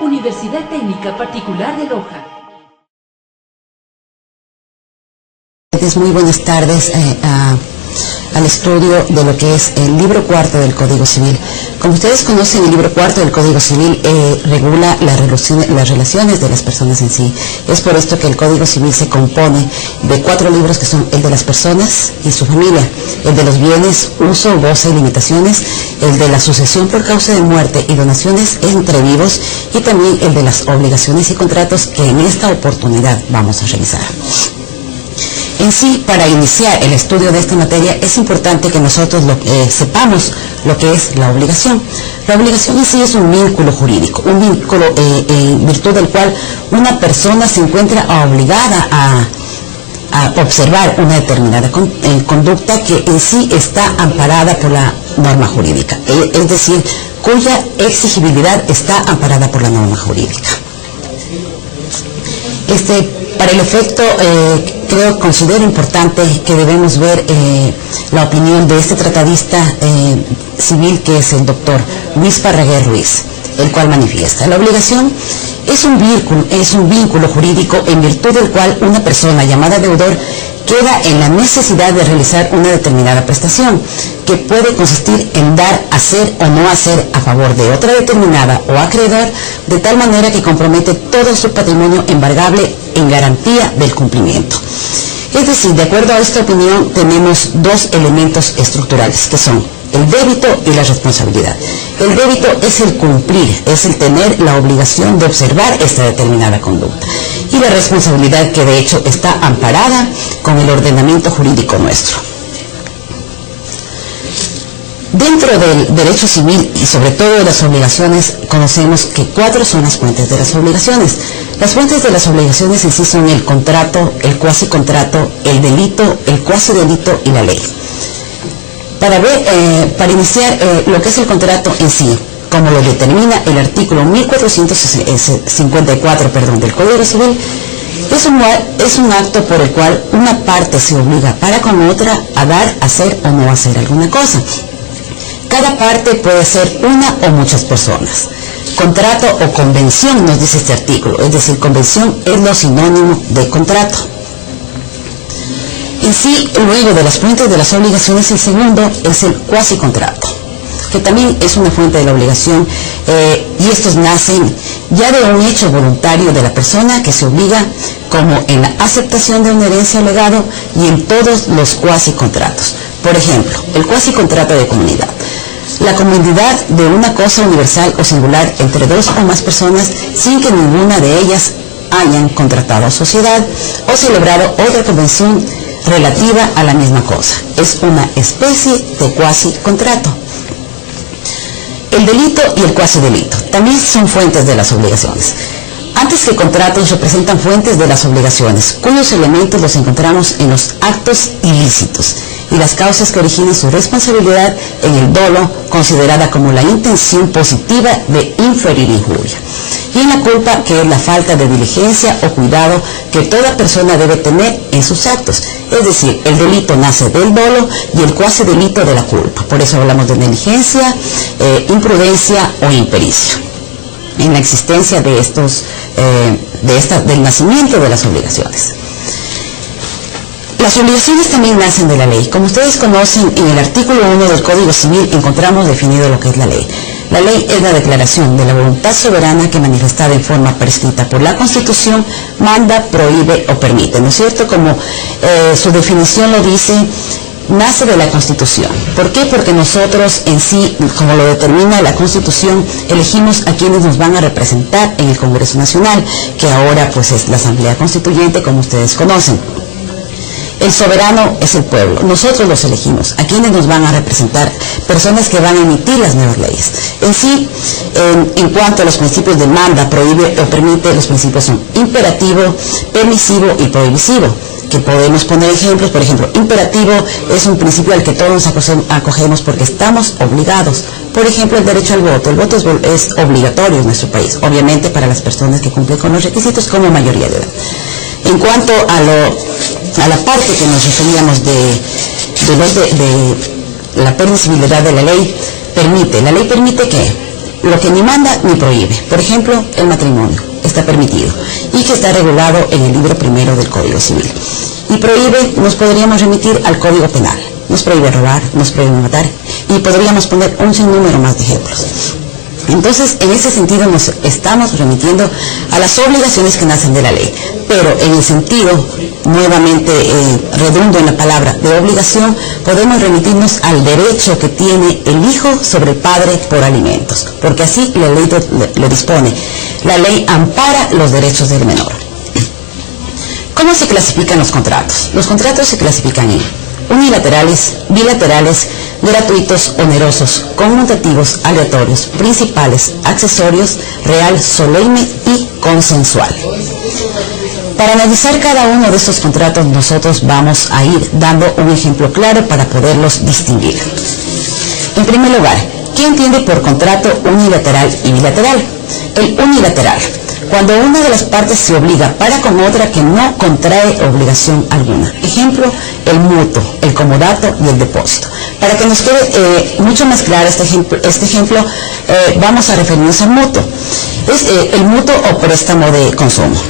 Universidad Técnica Particular de Loja. Muy buenas tardes al estudio de lo que es el libro cuarto del Código Civil. Como ustedes conocen, el libro cuarto del Código Civil regula las relaciones de las personas en sí. Es por esto que el Código Civil se compone de 4 libros que son el de las personas y su familia, el de los bienes, uso, goce y limitaciones, el de la sucesión por causa de muerte y donaciones entre vivos, y también el de las obligaciones y contratos, que en esta oportunidad vamos a revisar. En sí, para iniciar el estudio de esta materia, es importante que nosotros sepamos lo que es la obligación. La obligación en sí es un vínculo jurídico, un vínculo en virtud del cual una persona se encuentra obligada a observar una determinada conducta que en sí está amparada por la norma jurídica, es decir, cuya exigibilidad está amparada por la norma jurídica. Para el efecto, considero importante que debemos ver la opinión de este tratadista civil, que es el doctor Luis Parraguer Ruiz, el cual manifiesta: la obligación es un vínculo jurídico en virtud del cual una persona llamada deudor queda en la necesidad de realizar una determinada prestación, que puede consistir en dar, hacer o no hacer a favor de otra determinada o acreedor, de tal manera que compromete todo su patrimonio embargable en garantía del cumplimiento. Es decir, de acuerdo a esta opinión, tenemos 2 elementos estructurales, que son el débito y la responsabilidad. El débito es el cumplir, es el tener la obligación de observar esta determinada conducta. Y la responsabilidad, que de hecho está amparada con el ordenamiento jurídico nuestro. Dentro del derecho civil y sobre todo de las obligaciones, conocemos que 4 son las fuentes de las obligaciones. Las fuentes de las obligaciones en sí son el contrato, el cuasicontrato, el delito, el cuasidelito y la ley. Para iniciar lo que es el contrato en sí, como lo determina el artículo 1454 del Código Civil, es un acto por el cual una parte se obliga para con otra a dar, hacer o no hacer alguna cosa. Cada parte puede ser una o muchas personas. Contrato o convención, nos dice este artículo, es decir, convención es lo sinónimo de contrato. En sí, luego de las fuentes de las obligaciones, el segundo es el cuasicontrato, que también es una fuente de la obligación, y estos nacen ya de un hecho voluntario de la persona que se obliga, como en la aceptación de una herencia o legado y en todos los cuasicontratos. Por ejemplo, el cuasicontrato de comunidad. La comunidad de una cosa universal o singular entre 2 o más personas sin que ninguna de ellas hayan contratado sociedad o celebrado otra convención relativa a la misma cosa. Es una especie de cuasicontrato. El delito y el cuasidelito también son fuentes de las obligaciones. Antes que contratos, representan fuentes de las obligaciones, cuyos elementos los encontramos en los actos ilícitos y las causas que originan su responsabilidad en el dolo, considerada como la intención positiva de inferir injuria, y en la culpa, que es la falta de diligencia o cuidado que toda persona debe tener en sus actos. Es decir, el delito nace del dolo y el cuasidelito de la culpa. Por eso hablamos de negligencia, imprudencia o impericia en la existencia de del nacimiento de las obligaciones. Las obligaciones también nacen de la ley. Como ustedes conocen, en el artículo 1 del Código Civil encontramos definido lo que es la ley. La ley es la declaración de la voluntad soberana que, manifestada en forma prescrita por la Constitución, manda, prohíbe o permite, ¿no es cierto? Como su definición lo dice, nace de la Constitución. ¿Por qué? Porque nosotros en sí, como lo determina la Constitución, elegimos a quienes nos van a representar en el Congreso Nacional, que ahora pues es la Asamblea Constituyente, como ustedes conocen. El soberano es el pueblo, nosotros los elegimos, a quienes nos van a representar, personas que van a emitir las nuevas leyes. En sí, en cuanto a los principios de manda, prohíbe o permite, los principios son imperativo, permisivo y prohibitivo, que podemos poner ejemplos. Por ejemplo, imperativo es un principio al que todos nos acogemos porque estamos obligados. Por ejemplo, el derecho al voto. El voto es obligatorio en nuestro país, obviamente para las personas que cumplen con los requisitos como mayoría de edad. En cuanto a la parte que nos referíamos de la permisibilidad de la ley, ¿la ley permite qué? lo que ni manda ni prohíbe. Por ejemplo, el matrimonio está permitido y que está regulado en el libro primero del Código Civil. Y prohíbe, nos podríamos remitir al Código Penal. Nos prohíbe robar, nos prohíbe matar, y podríamos poner un sinnúmero más de ejemplos. Entonces, en ese sentido nos estamos remitiendo a las obligaciones que nacen de la ley, pero en el sentido, nuevamente redundo en la palabra de obligación, podemos remitirnos al derecho que tiene el hijo sobre el padre por alimentos, porque así la ley lo dispone. La ley ampara los derechos del menor. ¿Cómo se clasifican los contratos? Los contratos se clasifican en unilaterales, bilaterales, gratuitos, onerosos, conmutativos, aleatorios, principales, accesorios, real, solemne y consensual. Para analizar cada uno de estos contratos, nosotros vamos a ir dando un ejemplo claro para poderlos distinguir. En primer lugar, ¿qué entiende por contrato unilateral y bilateral? El unilateral, cuando una de las partes se obliga para con otra que no contrae obligación alguna. Ejemplo, el mutuo, el comodato y el depósito. Para que nos quede mucho más claro este ejemplo, vamos a referirnos al mutuo. Es el mutuo o préstamo de consumo.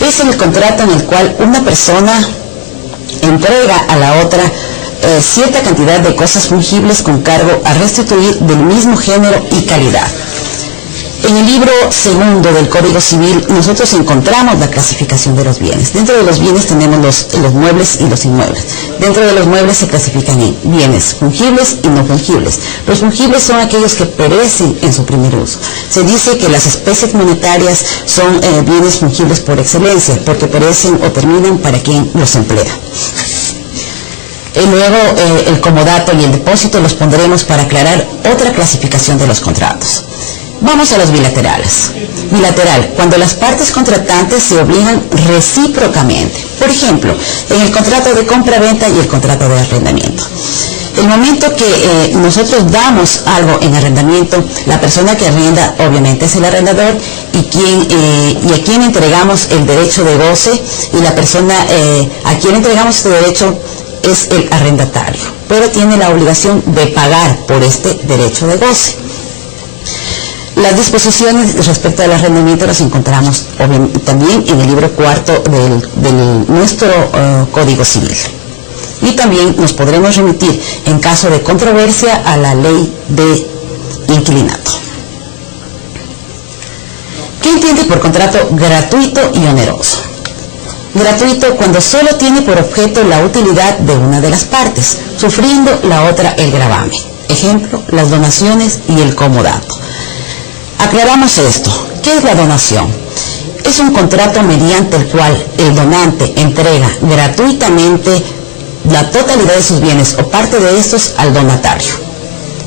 Es el contrato en el cual una persona entrega a la otra cierta cantidad de cosas fungibles con cargo a restituir del mismo género y calidad. En el libro segundo del Código Civil nosotros encontramos la clasificación de los bienes. Dentro de los bienes tenemos los muebles y los inmuebles. Dentro de los muebles se clasifican en bienes fungibles y no fungibles. Los fungibles son aquellos que perecen en su primer uso. Se dice que las especies monetarias son bienes fungibles por excelencia, porque perecen o terminan para quien los emplea. Luego el comodato y el depósito los pondremos para aclarar otra clasificación de los contratos. Vamos a los bilaterales. Bilateral, cuando las partes contratantes se obligan recíprocamente. Por ejemplo, en el contrato de compra-venta y el contrato de arrendamiento. El momento que nosotros damos algo en arrendamiento, la persona que arrenda obviamente es el arrendador y a quien entregamos el derecho de goce, y la persona a quien entregamos este derecho es el arrendatario, pero tiene la obligación de pagar por este derecho de goce. Las disposiciones respecto al arrendamiento las encontramos también en el libro cuarto de nuestro Código Civil. Y también nos podremos remitir, en caso de controversia, a la ley de inquilinato. ¿Qué entiende por contrato gratuito y oneroso? Gratuito cuando solo tiene por objeto la utilidad de una de las partes, sufriendo la otra el gravamen. Ejemplo, las donaciones y el comodato. Aclaramos esto. ¿Qué es la donación? Es un contrato mediante el cual el donante entrega gratuitamente la totalidad de sus bienes o parte de estos al donatario.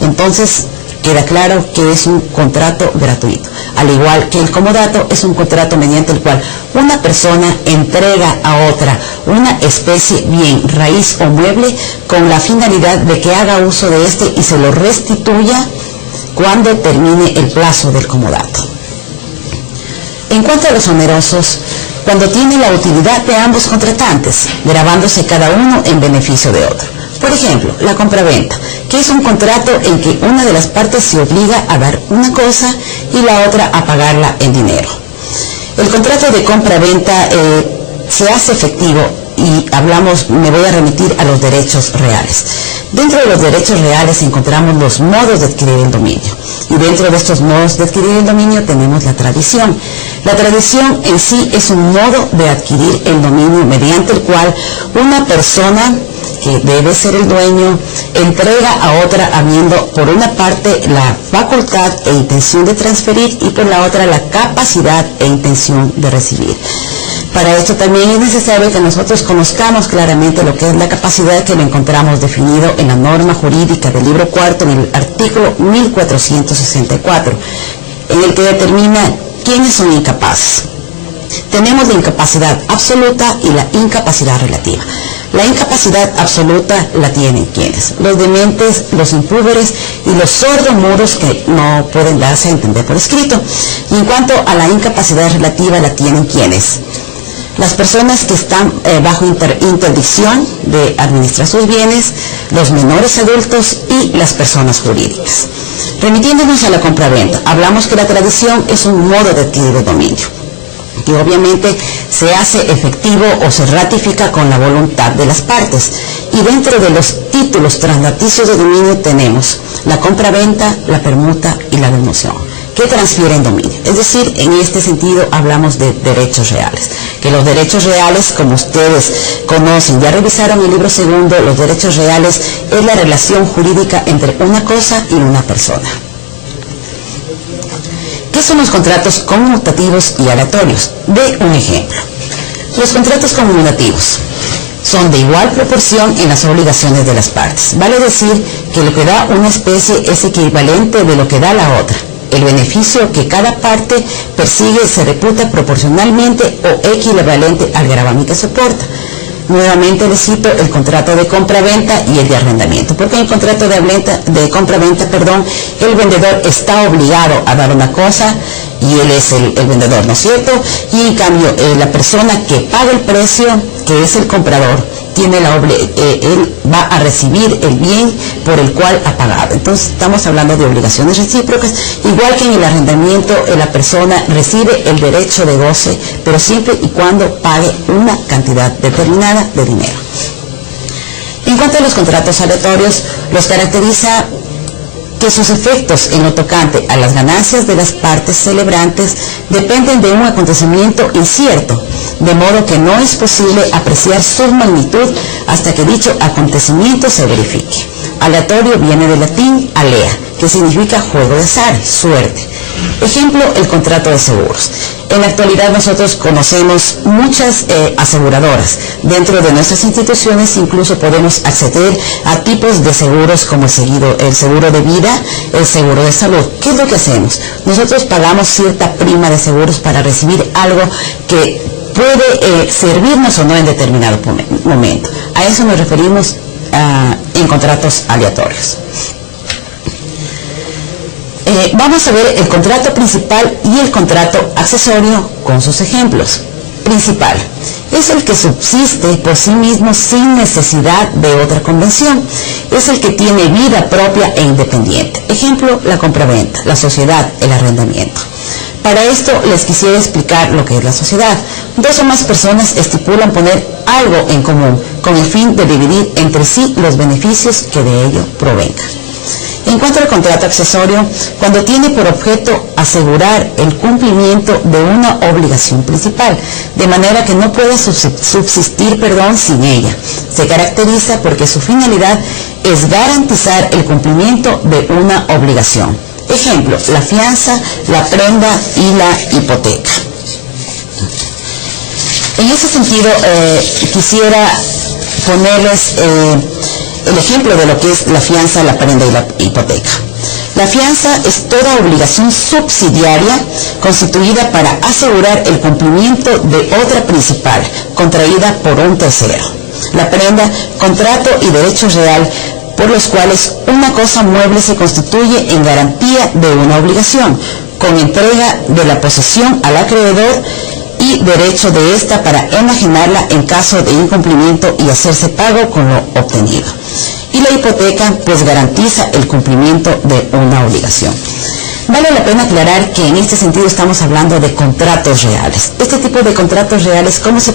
Entonces, queda claro que es un contrato gratuito. Al igual que el comodato, es un contrato mediante el cual una persona entrega a otra una especie, bien, raíz o mueble, con la finalidad de que haga uso de este y se lo restituya cuando termine el plazo del comodato. En cuanto a los onerosos, cuando tiene la utilidad de ambos contratantes, gravándose cada uno en beneficio de otro. Por ejemplo, la compraventa, que es un contrato en que una de las partes se obliga a dar una cosa y la otra a pagarla en dinero. El contrato de compraventa se hace efectivo y me voy a remitir a los derechos reales. Dentro de los derechos reales encontramos los modos de adquirir el dominio. Y dentro de estos modos de adquirir el dominio tenemos la tradición. La tradición en sí es un modo de adquirir el dominio mediante el cual una persona, que debe ser el dueño, entrega a otra habiendo por una parte la facultad e intención de transferir y por la otra la capacidad e intención de recibir. Para esto también es necesario que nosotros conozcamos claramente lo que es la capacidad, que lo encontramos definido en la norma jurídica del libro cuarto en el artículo 1464, en el que determina quiénes son incapaces. Tenemos la incapacidad absoluta y la incapacidad relativa. La incapacidad absoluta la tienen ¿quiénes? Los dementes, los impúberes y los sordomudos que no pueden darse a entender por escrito. Y en cuanto a la incapacidad relativa la tienen ¿quiénes? las personas que están bajo interdicción de administrar sus bienes, los menores adultos y las personas jurídicas. Remitiéndonos a la compraventa, hablamos que la tradición es un modo de adquirir dominio, que obviamente se hace efectivo o se ratifica con la voluntad de las partes. Y dentro de los títulos translaticios de dominio tenemos la compraventa, la permuta y la democión, que transfieren dominio. Es decir, en este sentido hablamos de derechos reales, que los derechos reales, como ustedes conocen, ya revisaron el libro segundo, los derechos reales es la relación jurídica entre una cosa y una persona. ¿Qué son los contratos conmutativos y aleatorios? De un ejemplo. Los contratos conmutativos son de igual proporción en las obligaciones de las partes. Vale decir que lo que da una especie es equivalente de lo que da la otra. El beneficio que cada parte persigue se reputa proporcionalmente o equivalente al gravamen que soporta. Nuevamente les cito el contrato de compra-venta y el de arrendamiento, porque en el contrato de compra-venta, el vendedor está obligado a dar una cosa y él es el vendedor, ¿no es cierto? Y en cambio, la persona que paga el precio, que es el comprador, él va a recibir el bien por el cual ha pagado. Entonces estamos hablando de obligaciones recíprocas, igual que en el arrendamiento la persona recibe el derecho de goce, pero siempre y cuando pague una cantidad determinada de dinero. En cuanto a los contratos aleatorios, los caracteriza que sus efectos en lo tocante a las ganancias de las partes celebrantes dependen de un acontecimiento incierto, de modo que no es posible apreciar su magnitud hasta que dicho acontecimiento se verifique. Aleatorio viene del latín alea, que significa juego de azar, suerte. Ejemplo, el contrato de seguros. En la actualidad nosotros conocemos muchas aseguradoras. Dentro de nuestras instituciones incluso podemos acceder a tipos de seguros como el seguro de vida, el seguro de salud. ¿Qué es lo que hacemos? Nosotros pagamos cierta prima de seguros para recibir algo que puede servirnos o no en determinado momento. A eso nos referimos en contratos aleatorios. Vamos a ver el contrato principal y el contrato accesorio con sus ejemplos. Principal es el que subsiste por sí mismo sin necesidad de otra convención. Es el que tiene vida propia e independiente. Ejemplo, la compraventa, la sociedad, el arrendamiento. Para esto les quisiera explicar lo que es la sociedad. Dos o más personas estipulan poner algo en común con el fin de dividir entre sí los beneficios que de ello provengan. En cuanto al contrato accesorio, cuando tiene por objeto asegurar el cumplimiento de una obligación principal, de manera que no pueda subsistir sin ella, se caracteriza porque su finalidad es garantizar el cumplimiento de una obligación. Ejemplo, la fianza, la prenda y la hipoteca. En ese sentido, quisiera ponerles el ejemplo de lo que es la fianza, la prenda y la hipoteca. La fianza es toda obligación subsidiaria constituida para asegurar el cumplimiento de otra principal, contraída por un tercero. La prenda, contrato y derecho real por los cuales una cosa mueble se constituye en garantía de una obligación, con entrega de la posesión al acreedor y derecho de ésta para enajenarla en caso de incumplimiento y hacerse pago con lo obtenido. Y la hipoteca pues garantiza el cumplimiento de una obligación. Vale la pena aclarar que en este sentido estamos hablando de contratos reales. Este tipo de contratos reales, ¿cómo se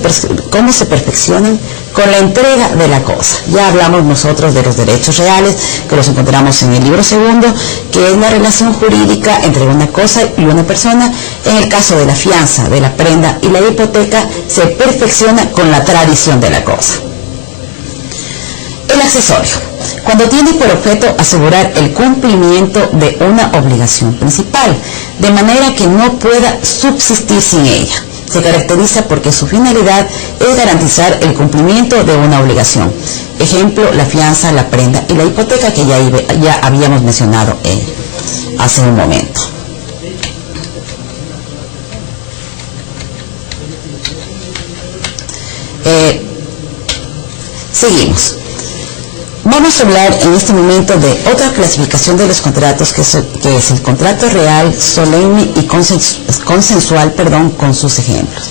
perfeccionan? Con la entrega de la cosa. Ya hablamos nosotros de los derechos reales, que los encontramos en el libro segundo, que es la relación jurídica entre una cosa y una persona. En el caso de la fianza, de la prenda y la hipoteca, se perfecciona con la tradición de la cosa. El accesorio. Cuando tiene por objeto asegurar el cumplimiento de una obligación principal, de manera que no pueda subsistir sin ella. Se caracteriza porque su finalidad es garantizar el cumplimiento de una obligación. Ejemplo, la fianza, la prenda y la hipoteca que ya habíamos mencionado hace un momento. Seguimos. Vamos a hablar en este momento de otra clasificación de los contratos que es el contrato real, solemne y consensual, con sus ejemplos.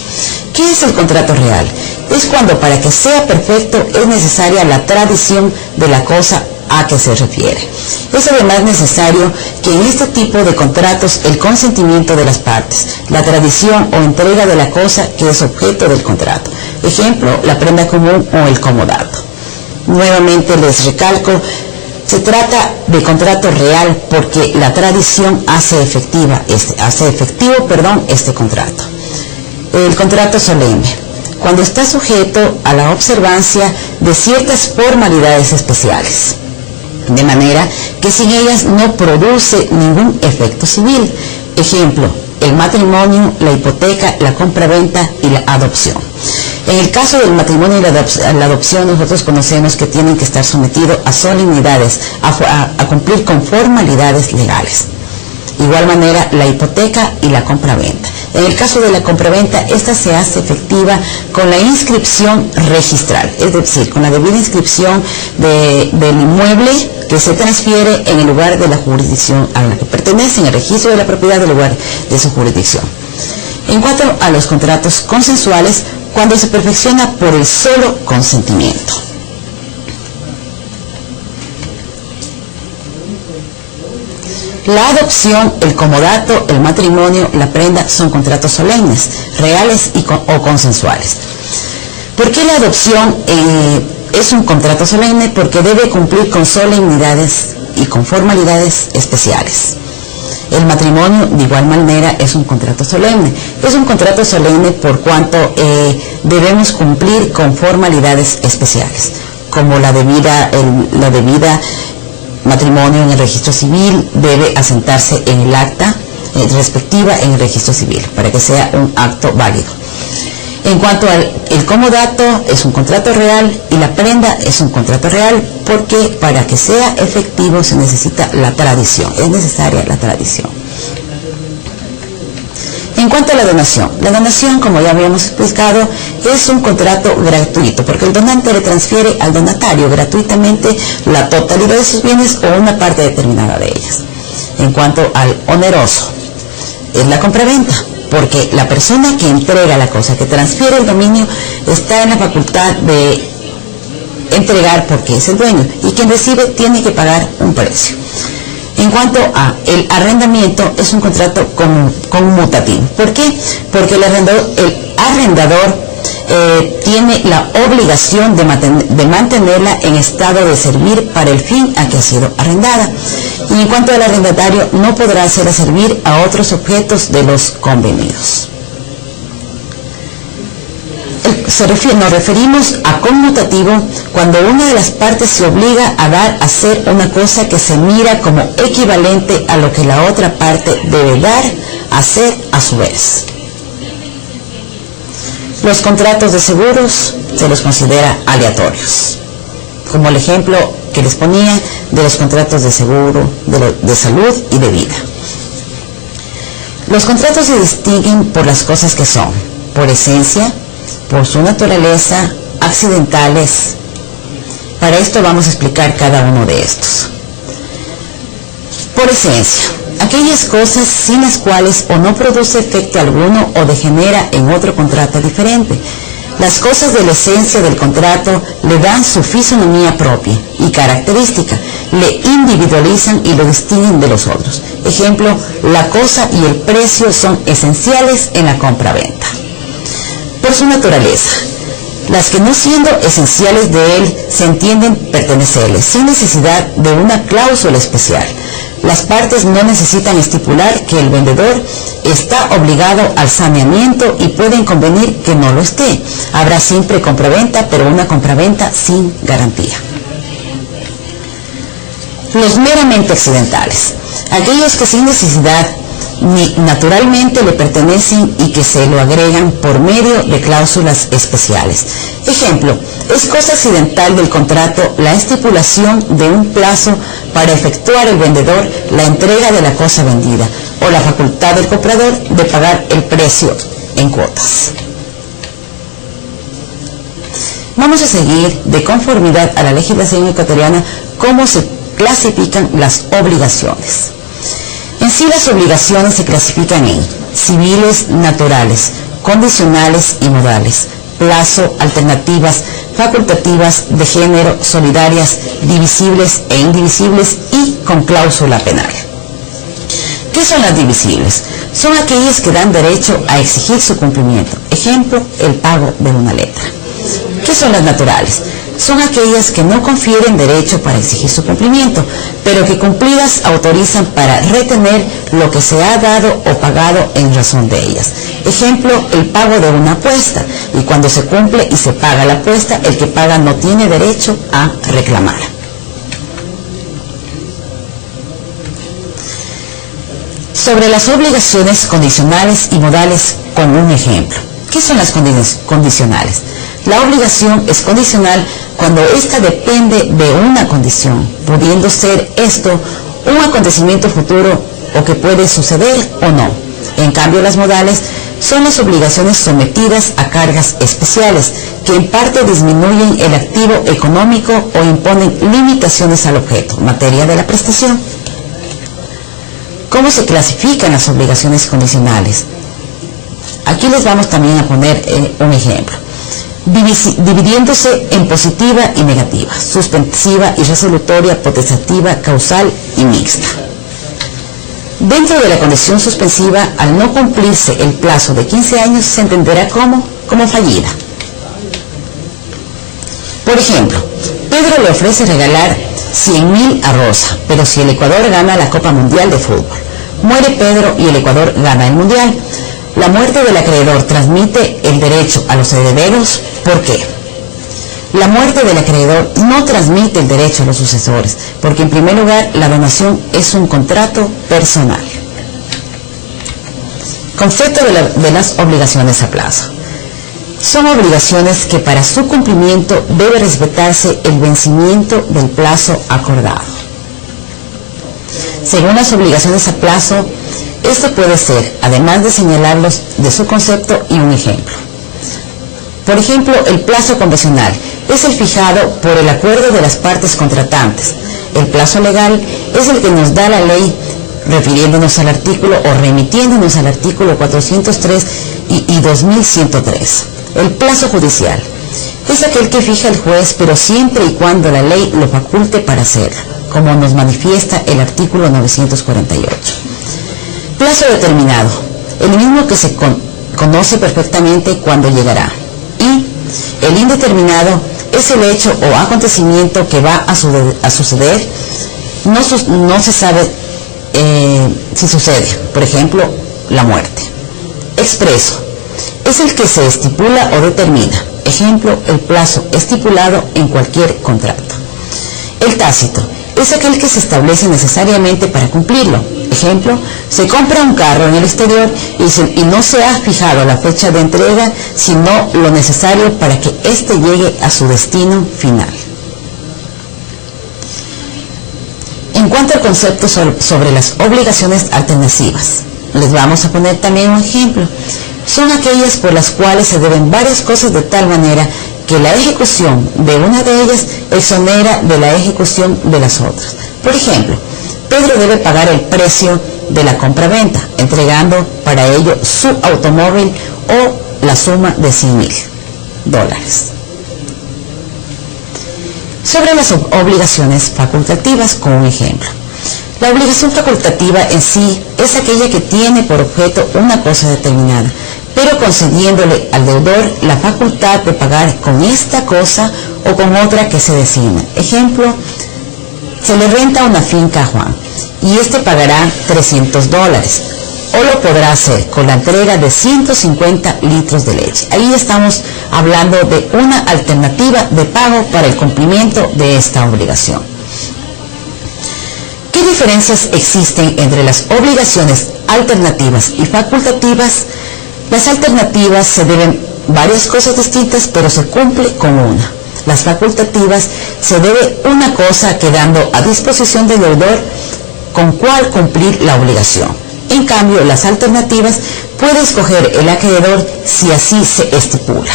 ¿Qué es el contrato real? Es cuando para que sea perfecto es necesaria la tradición de la cosa a que se refiere. Es además necesario que en este tipo de contratos el consentimiento de las partes, la tradición o entrega de la cosa que es objeto del contrato. Ejemplo, la prenda común o el comodato. Nuevamente les recalco, se trata de contrato real porque la tradición hace efectivo este contrato. El contrato solemne, cuando está sujeto a la observancia de ciertas formalidades especiales, de manera que sin ellas no produce ningún efecto civil. Ejemplo, el matrimonio, la hipoteca, la compraventa y la adopción. En el caso del matrimonio y la adopción, nosotros conocemos que tienen que estar sometidos a solemnidades, a cumplir con formalidades legales. De igual manera, la hipoteca y la compraventa. En el caso de la compraventa, esta se hace efectiva con la inscripción registral, es decir, con la debida inscripción del inmueble que se transfiere en el lugar de la jurisdicción a la que pertenece, en el registro de la propiedad del lugar de su jurisdicción. En cuanto a los contratos consensuales, cuando se perfecciona por el solo consentimiento. La adopción, el comodato, el matrimonio, la prenda son contratos solemnes, reales o consensuales. ¿Por qué la adopción es un contrato solemne? Porque debe cumplir con solemnidades y con formalidades especiales. El matrimonio, de igual manera, es un contrato solemne. Es un contrato solemne por cuanto debemos cumplir con formalidades especiales, como la debida matrimonio en el registro civil debe asentarse en el acta respectiva en el registro civil para que sea un acto válido. En cuanto al comodato, es un contrato real y la prenda es un contrato real porque para que sea efectivo se necesita la tradición, es necesaria la tradición. En cuanto a la donación, como ya habíamos explicado, es un contrato gratuito, porque el donante le transfiere al donatario gratuitamente la totalidad de sus bienes o una parte determinada de ellas. En cuanto al oneroso, es la compraventa, porque la persona que entrega la cosa, que transfiere el dominio, está en la facultad de entregar porque es el dueño, y quien recibe tiene que pagar un precio. En cuanto a el arrendamiento, es un contrato conmutativo. ¿Por qué? Porque el arrendador tiene la obligación de mantenerla en estado de servir para el fin a que ha sido arrendada. Y en cuanto al arrendatario, no podrá hacerla servir a otros objetos de los convenidos. Nos referimos a conmutativo cuando una de las partes se obliga a dar a hacer una cosa que se mira como equivalente a lo que la otra parte debe dar a hacer a su vez. Los contratos de seguros se los considera aleatorios, como el ejemplo que les ponía de los contratos de seguro, de salud y de vida. Los contratos se distinguen por las cosas que son, por esencia, por su naturaleza, accidentales. Para esto vamos a explicar cada uno de estos. Por esencia, aquellas cosas sin las cuales o no produce efecto alguno o degenera en otro contrato diferente. Las cosas de la esencia del contrato le dan su fisonomía propia y característica, le individualizan y lo distinguen de los otros. Ejemplo, la cosa y el precio son esenciales en la compra-venta. Por su naturaleza, las que no siendo esenciales de él se entienden pertenecerle, sin necesidad de una cláusula especial. Las partes no necesitan estipular que el vendedor está obligado al saneamiento y pueden convenir que no lo esté. Habrá siempre compraventa, pero una compraventa sin garantía. Los meramente accidentales, aquellos que sin necesidad ni naturalmente le pertenecen y que se lo agregan por medio de cláusulas especiales. Ejemplo, es cosa accidental del contrato la estipulación de un plazo para efectuar el vendedor la entrega de la cosa vendida o la facultad del comprador de pagar el precio en cuotas. Vamos a seguir, de conformidad a la legislación ecuatoriana, cómo se clasifican las obligaciones. En sí, las obligaciones se clasifican en civiles, naturales, condicionales y modales, plazo, alternativas, facultativas, de género, solidarias, divisibles e indivisibles y con cláusula penal. ¿Qué son las divisibles? Son aquellas que dan derecho a exigir su cumplimiento. Ejemplo, el pago de una letra. ¿Qué son las naturales? Son aquellas que no confieren derecho para exigir su cumplimiento, pero que cumplidas autorizan para retener lo que se ha dado o pagado en razón de ellas. Ejemplo, el pago de una apuesta, y cuando se cumple y se paga la apuesta, el que paga no tiene derecho a reclamar. Sobre las obligaciones condicionales y modales con un ejemplo. ¿Qué son las condicionales? La obligación es condicional cuando ésta depende de una condición, pudiendo ser esto un acontecimiento futuro o que puede suceder o no. En cambio, las modales son las obligaciones sometidas a cargas especiales que en parte disminuyen el activo económico o imponen limitaciones al objeto, materia de la prestación. ¿Cómo se clasifican las obligaciones condicionales? Aquí les vamos también a poner un ejemplo. Dividiéndose en positiva y negativa, suspensiva y resolutoria, potestativa, causal y mixta. Dentro de la condición suspensiva, al no cumplirse el plazo de 15 años, se entenderá como fallida. Por ejemplo, Pedro le ofrece regalar 100.000 a Rosa, pero si el Ecuador gana la Copa Mundial de Fútbol, muere Pedro y el Ecuador gana el Mundial. La muerte del acreedor transmite el derecho a los herederos. ¿Por qué? La muerte del acreedor no transmite el derecho a los sucesores, porque en primer lugar la donación es un contrato personal. Concepto de las obligaciones a plazo. Son obligaciones que para su cumplimiento debe respetarse el vencimiento del plazo acordado. Según las obligaciones a plazo, esto puede ser, además de señalarlos de su concepto y un ejemplo. Por ejemplo, el plazo convencional es el fijado por el acuerdo de las partes contratantes. El plazo legal es el que nos da la ley, refiriéndonos al artículo o remitiéndonos al artículo 403 y 2103. El plazo judicial es aquel que fija el juez, pero siempre y cuando la ley lo faculte para hacerlo, como nos manifiesta el artículo 948. Plazo determinado, el mismo que se conoce perfectamente cuándo llegará. Y el indeterminado es el hecho o acontecimiento que va a suceder, no se sabe si sucede, por ejemplo, la muerte. Expreso es el que se estipula o determina, ejemplo, el plazo estipulado en cualquier contrato. El tácito es aquel que se establece necesariamente para cumplirlo. Ejemplo, se compra un carro en el exterior y no se ha fijado la fecha de entrega, sino lo necesario para que éste llegue a su destino final. En cuanto al concepto sobre las obligaciones alternativas, les vamos a poner también un ejemplo. Son aquellas por las cuales se deben varias cosas de tal manera que la ejecución de una de ellas exonera de la ejecución de las otras. Por ejemplo, Pedro debe pagar el precio de la compraventa, entregando para ello su automóvil o la suma de $100.000. Sobre las obligaciones facultativas, con un ejemplo. La obligación facultativa en sí es aquella que tiene por objeto una cosa determinada, pero concediéndole al deudor la facultad de pagar con esta cosa o con otra que se designa. Ejemplo, se le renta una finca a Juan y éste pagará $300, o lo podrá hacer con la entrega de 150 litros de leche. Ahí estamos hablando de una alternativa de pago para el cumplimiento de esta obligación. ¿Qué diferencias existen entre las obligaciones alternativas y facultativas? Las alternativas se deben varias cosas distintas, pero se cumple con una. Las facultativas se debe una cosa quedando a disposición del deudor con cuál cumplir la obligación. En cambio, las alternativas puede escoger el acreedor si así se estipula.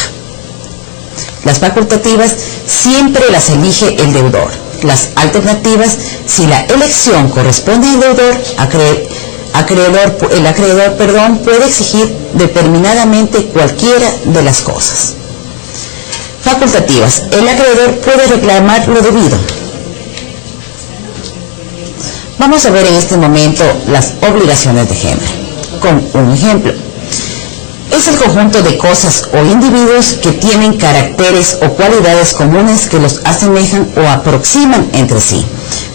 Las facultativas siempre las elige el deudor. Las alternativas, si la elección corresponde al deudor, el acreedor puede exigir determinadamente cualquiera de las cosas. Facultativas. El acreedor puede reclamar lo debido. Vamos a ver en este momento las obligaciones de género, con un ejemplo. Es el conjunto de cosas o individuos que tienen caracteres o cualidades comunes que los asemejan o aproximan entre sí.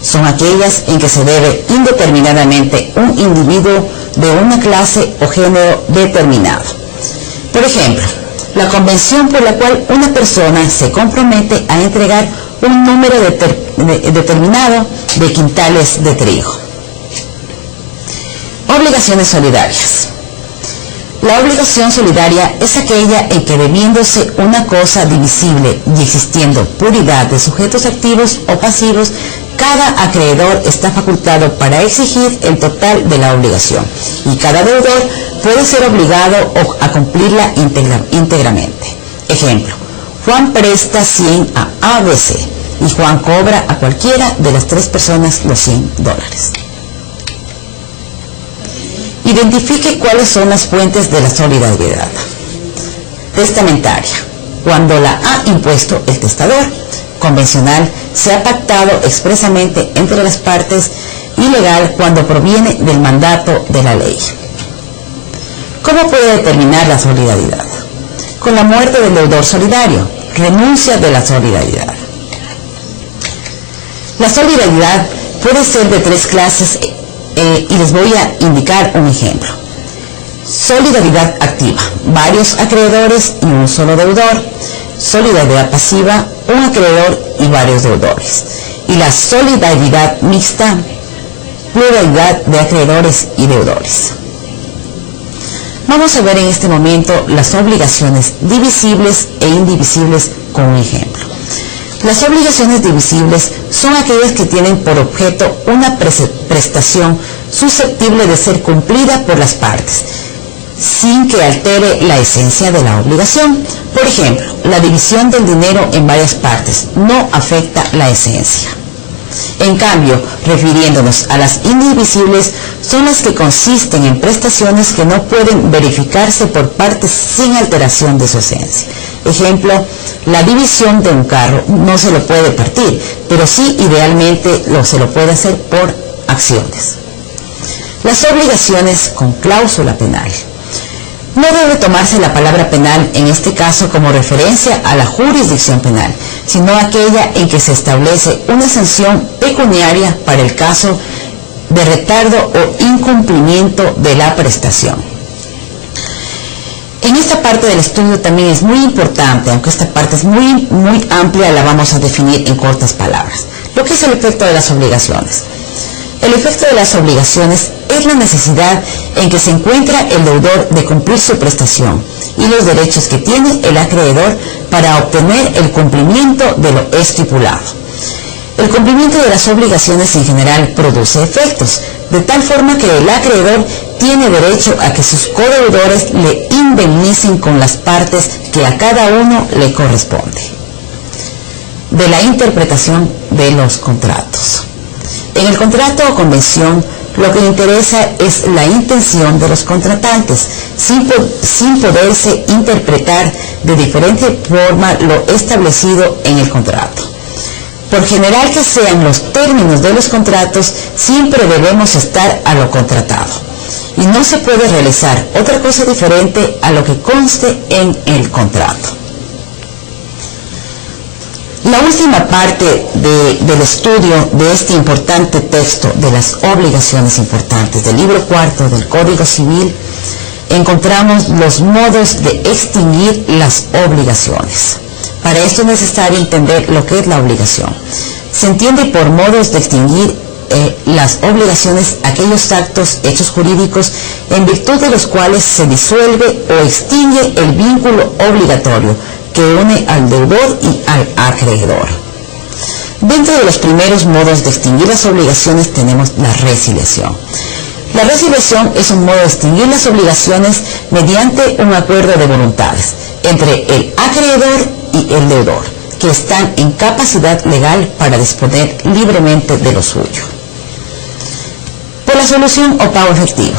Son aquellas en que se debe indeterminadamente un individuo de una clase o género determinado. Por ejemplo, la convención por la cual una persona se compromete a entregar un número determinado de quintales de trigo. Obligaciones solidarias. La obligación solidaria es aquella en que, debiéndose una cosa divisible y existiendo puridad de sujetos activos o pasivos, cada acreedor está facultado para exigir el total de la obligación y cada deudor puede ser obligado a cumplirla íntegramente. Ejemplo: Juan presta 100 a ABC y Juan cobra a cualquiera de las tres personas los $100. Identifique cuáles son las fuentes de la solidaridad. Testamentaria, cuando la ha impuesto el testador. Convencional, se ha pactado expresamente entre las partes. Y legal, cuando proviene del mandato de la ley. ¿Cómo puede determinar la solidaridad? Con la muerte del deudor solidario, renuncia de la solidaridad. La solidaridad puede ser de tres clases y les voy a indicar un ejemplo. Solidaridad activa, varios acreedores y un solo deudor. Solidaridad pasiva, un acreedor y varios deudores. Y la solidaridad mixta, pluralidad de acreedores y deudores. Vamos a ver en este momento las obligaciones divisibles e indivisibles con un ejemplo. Las obligaciones divisibles son aquellas que tienen por objeto una prestación susceptible de ser cumplida por las partes, sin que altere la esencia de la obligación. Por ejemplo, la división del dinero en varias partes no afecta la esencia. En cambio, refiriéndonos a las indivisibles, son las que consisten en prestaciones que no pueden verificarse por partes sin alteración de su esencia. Ejemplo, la división de un carro no se lo puede partir, pero sí idealmente se lo puede hacer por acciones. Las obligaciones con cláusula penal. No debe tomarse la palabra penal en este caso como referencia a la jurisdicción penal, sino aquella en que se establece una sanción pecuniaria para el caso de retardo o incumplimiento de la prestación. En esta parte del estudio también es muy importante, aunque esta parte es muy amplia, la vamos a definir en cortas palabras. Lo que es el efecto de las obligaciones. El efecto de las obligaciones es la necesidad en que se encuentra el deudor de cumplir su prestación y los derechos que tiene el acreedor para obtener el cumplimiento de lo estipulado. El cumplimiento de las obligaciones en general produce efectos, de tal forma que el acreedor tiene derecho a que sus codeudores le indemnicen con las partes que a cada uno le corresponde. De la interpretación de los contratos. En el contrato o convención, lo que interesa es la intención de los contratantes, sin poderse interpretar de diferente forma lo establecido en el contrato. Por general que sean los términos de los contratos, siempre debemos estar a lo contratado. Y no se puede realizar otra cosa diferente a lo que conste en el contrato. La última parte del estudio de este importante texto de las obligaciones importantes del libro cuarto del Código Civil, encontramos los modos de extinguir las obligaciones. Para esto es necesario entender lo que es la obligación. Se entiende por modos de extinguir las obligaciones aquellos actos, hechos jurídicos, en virtud de los cuales se disuelve o extingue el vínculo obligatorio que une al deudor y al acreedor. Dentro de los primeros modos de extinguir las obligaciones tenemos la resiliación. La resiliación es un modo de extinguir las obligaciones mediante un acuerdo de voluntades entre el acreedor y el deudor, que están en capacidad legal para disponer libremente de lo suyo. Por la solución o pago efectivo.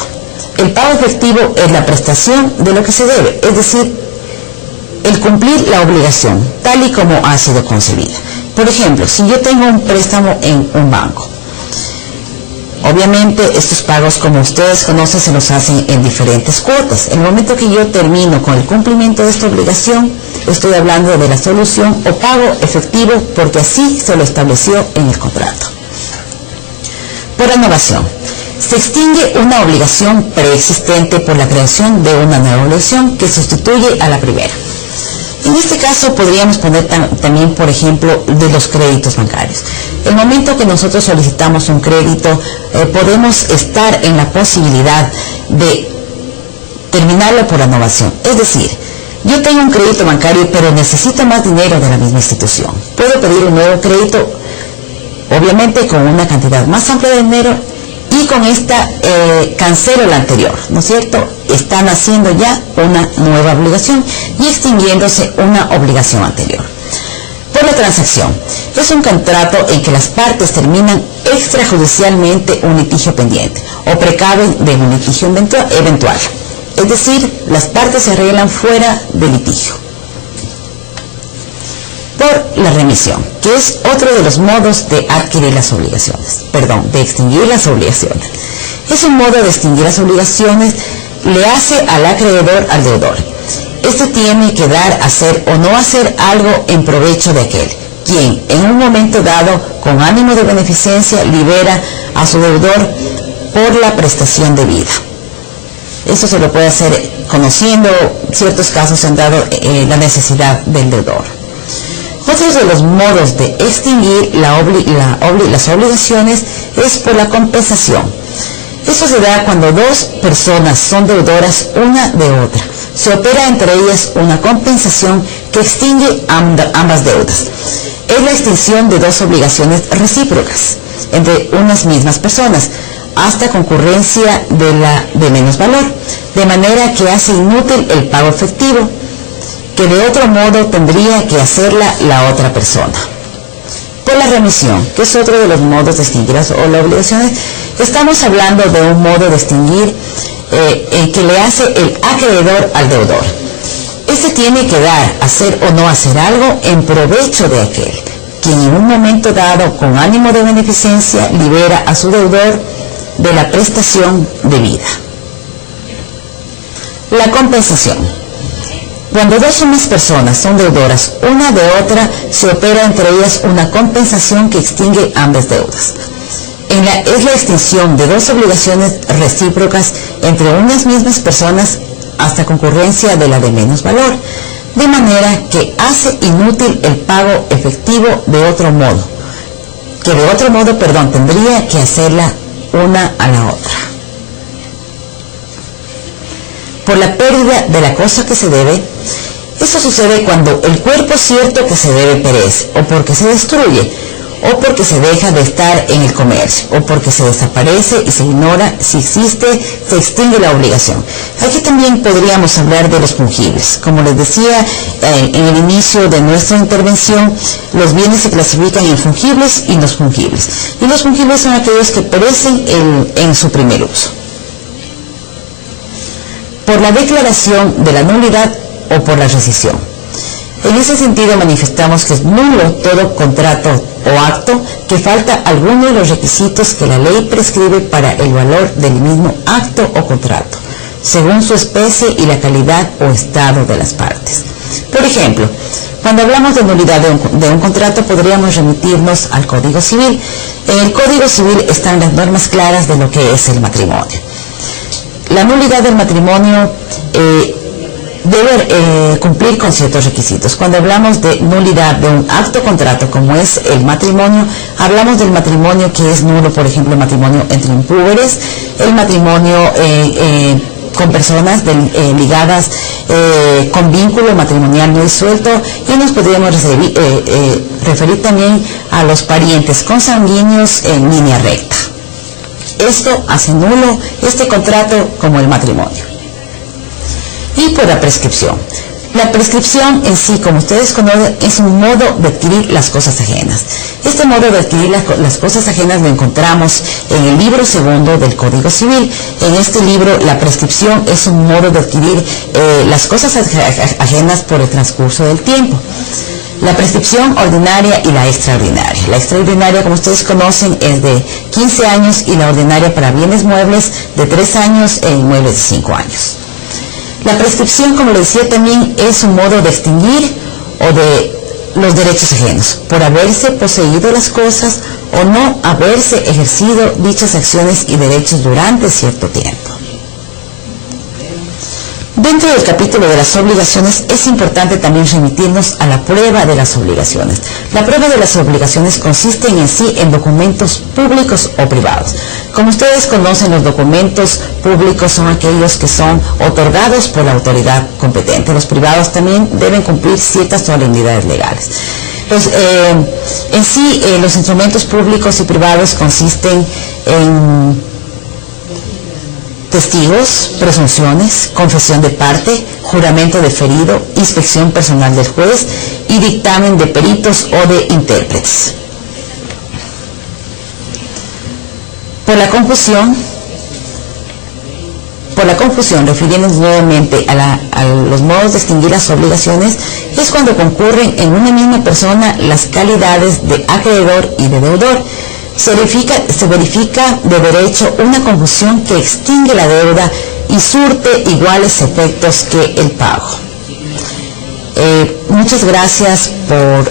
El pago efectivo es la prestación de lo que se debe, es decir, el cumplir la obligación, tal y como ha sido concebida. Por ejemplo, si yo tengo un préstamo en un banco, obviamente estos pagos, como ustedes conocen, se los hacen en diferentes cuotas. En el momento que yo termino con el cumplimiento de esta obligación, estoy hablando de la solución o pago efectivo, porque así se lo estableció en el contrato. Por anulación, se extingue una obligación preexistente por la creación de una nueva obligación que sustituye a la primera. En este caso podríamos poner también, por ejemplo, de los créditos bancarios. El momento que nosotros solicitamos un crédito, podemos estar en la posibilidad de terminarlo por anulación. Es decir, yo tengo un crédito bancario, pero necesito más dinero de la misma institución. Puedo pedir un nuevo crédito, obviamente con una cantidad más amplia de dinero, y con esta cancelo la anterior, ¿no es cierto? Están haciendo ya una nueva obligación y extinguiéndose una obligación anterior. Por la transacción, es un contrato en que las partes terminan extrajudicialmente un litigio pendiente o precaven de un litigio eventual. Es decir, las partes se arreglan fuera del litigio. Por la remisión, que es otro de los modos de adquirir las obligaciones, de extinguir las obligaciones. Es un modo de extinguir las obligaciones, le hace al acreedor al deudor. Este tiene que dar, hacer o no hacer algo en provecho de aquel, quien en un momento dado, con ánimo de beneficencia, libera a su deudor por la prestación debida. Eso se lo puede hacer conociendo ciertos casos en dado la necesidad del deudor. Otro de los modos de extinguir las obligaciones es por la compensación. Eso se da cuando dos personas son deudoras una de otra. Se opera entre ellas una compensación que extingue ambas deudas. Es la extinción de dos obligaciones recíprocas entre unas mismas personas, hasta concurrencia de menos valor, de manera que hace inútil el pago efectivo, que de otro modo tendría que hacerla la otra persona. Por la remisión, que es otro de los modos de extinguir las obligaciones, estamos hablando de un modo de extinguir que le hace el acreedor al deudor. Este tiene que dar, hacer o no hacer algo en provecho de aquel, quien en un momento dado, con ánimo de beneficencia, libera a su deudor de la prestación debida. La compensación. Cuando dos o más personas son deudoras una de otra, se opera entre ellas una compensación que extingue ambas deudas. Es la extinción de dos obligaciones recíprocas entre unas mismas personas hasta concurrencia de la de menos valor, de manera que hace inútil el pago efectivo de otro modo, que de otro modo, tendría que hacerla una a la otra. Por la pérdida de la cosa que se debe, eso sucede cuando el cuerpo cierto que se debe perece, o porque se destruye, o porque se deja de estar en el comercio, o porque se desaparece y se ignora si existe, se extingue la obligación. Aquí también podríamos hablar de los fungibles. Como les decía en el inicio de nuestra intervención, los bienes se clasifican en fungibles y no fungibles. Y los fungibles son aquellos que perecen en su primer uso. Por la declaración de la nulidad o por la rescisión. En ese sentido manifestamos que es nulo todo contrato o acto que falta alguno de los requisitos que la ley prescribe para el valor del mismo acto o contrato, según su especie y la calidad o estado de las partes. Por ejemplo, cuando hablamos de nulidad de un contrato, podríamos remitirnos al Código Civil. En el Código Civil están las normas claras de lo que es el matrimonio. La nulidad del matrimonio debe cumplir con ciertos requisitos. Cuando hablamos de nulidad de un acto contrato como es el matrimonio, hablamos del matrimonio que es nulo, por ejemplo, el matrimonio entre impúberes, el matrimonio con personas ligadas con vínculo matrimonial no disuelto, y nos podríamos referir también a los parientes consanguíneos en línea recta. Esto hace nulo este contrato como el matrimonio. Y por la prescripción. La prescripción en sí, como ustedes conocen, es un modo de adquirir las cosas ajenas. Este modo de adquirir las cosas ajenas lo encontramos en el libro segundo del Código Civil. En este libro, la prescripción es un modo de adquirir las cosas ajenas por el transcurso del tiempo. La prescripción ordinaria y la extraordinaria. La extraordinaria, como ustedes conocen, es de 15 años y la ordinaria para bienes muebles de 3 años e inmuebles de 5 años. La prescripción, como les decía también, es un modo de extinguir o de los derechos ajenos, por haberse poseído las cosas o no haberse ejercido dichas acciones y derechos durante cierto tiempo. Dentro del capítulo de las obligaciones es importante también remitirnos a la prueba de las obligaciones. La prueba de las obligaciones consiste en sí en documentos públicos o privados. Como ustedes conocen, los documentos públicos son aquellos que son otorgados por la autoridad competente. Los privados también deben cumplir ciertas solemnidades legales. Los instrumentos públicos y privados consisten en testigos, presunciones, confesión de parte, juramento deferido, inspección personal del juez y dictamen de peritos o de intérpretes. Por la confusión, refiriéndonos nuevamente a los modos de extinguir las obligaciones, es cuando concurren en una misma persona las calidades de acreedor y de deudor. Se verifica de derecho una confusión que extingue la deuda y surte iguales efectos que el pago. Muchas gracias por